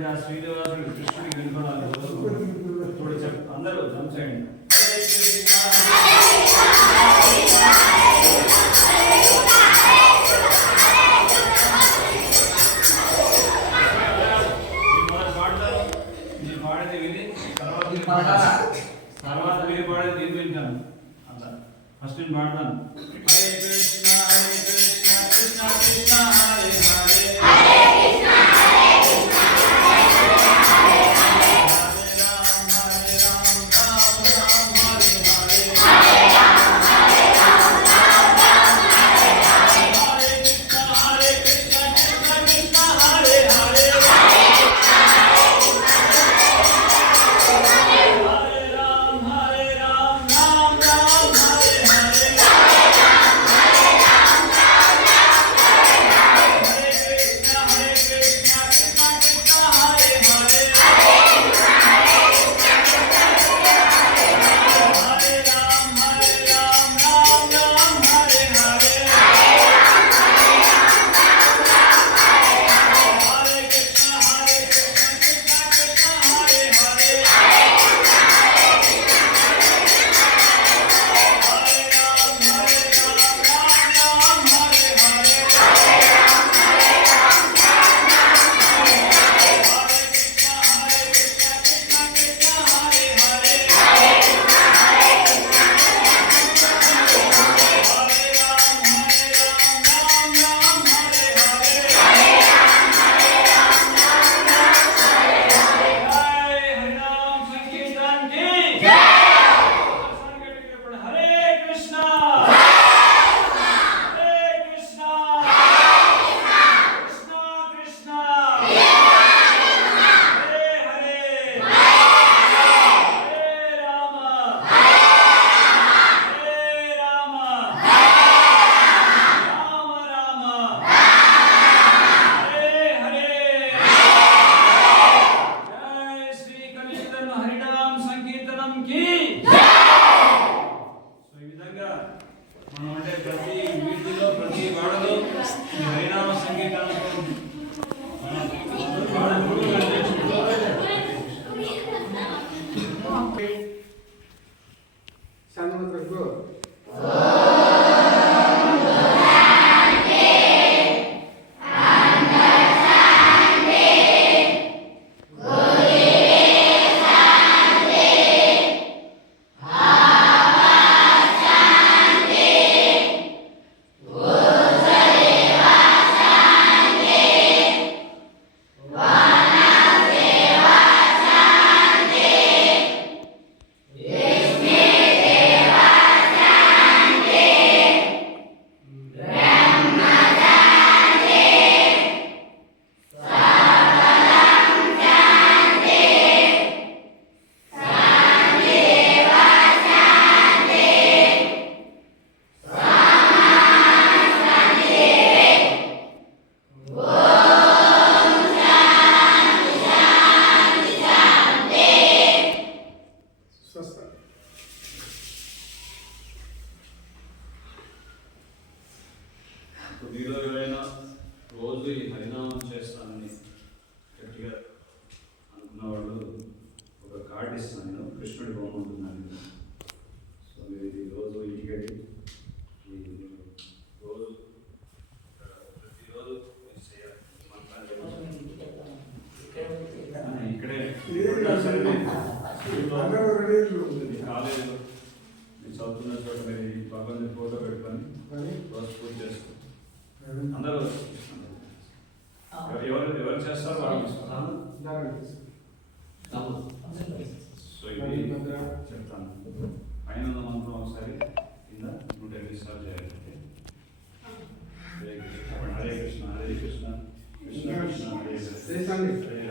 ఉన్నటువంటి ఆ శ్రీనివాసుడు కృష్ణుడికి వినపడాలి. ఇప్పుడు అందరూ జంప్ చేయండి. మీరు పాడేది విని తర్వాత మీరు పాడేది నేను వింటాను. అలా ఫస్ట్ నేను పాడతాను. హరే కృష్ణ హరే కృష్ణ కృష్ణ కృష్ణ హరే హరే మీలో ఎవరైనా రోజు ఈ హరినామం చేస్తానని గట్టిగా అనుకున్న వాళ్ళు ఒక కార్డు ఇస్తాను. నేను కృష్ణుడి బొమ్మ ఉంటున్నాను. సో మీరు ఇది రోజు ఇంటికి వెళ్ళి రోజు ప్రతిరోజు మీరు చేయాలి. ఇక్కడే కాలేజీలో మీరు చదువుతున్న చోట మీరు భగవంతుని ఫోటో పెట్టుకొని రోజు పూజ చేస్తారు. అందరూ ఎవరు చేస్తారు వాళ్ళు. సో ఇది చెప్తాను. పైన ఉన్న మంత్రం ఒకసారి కింద 108 సార్లు చేయాలి. హరే కృష్ణ హరే కృష్ణ కృష్ణ కృష్ణ హరే హరే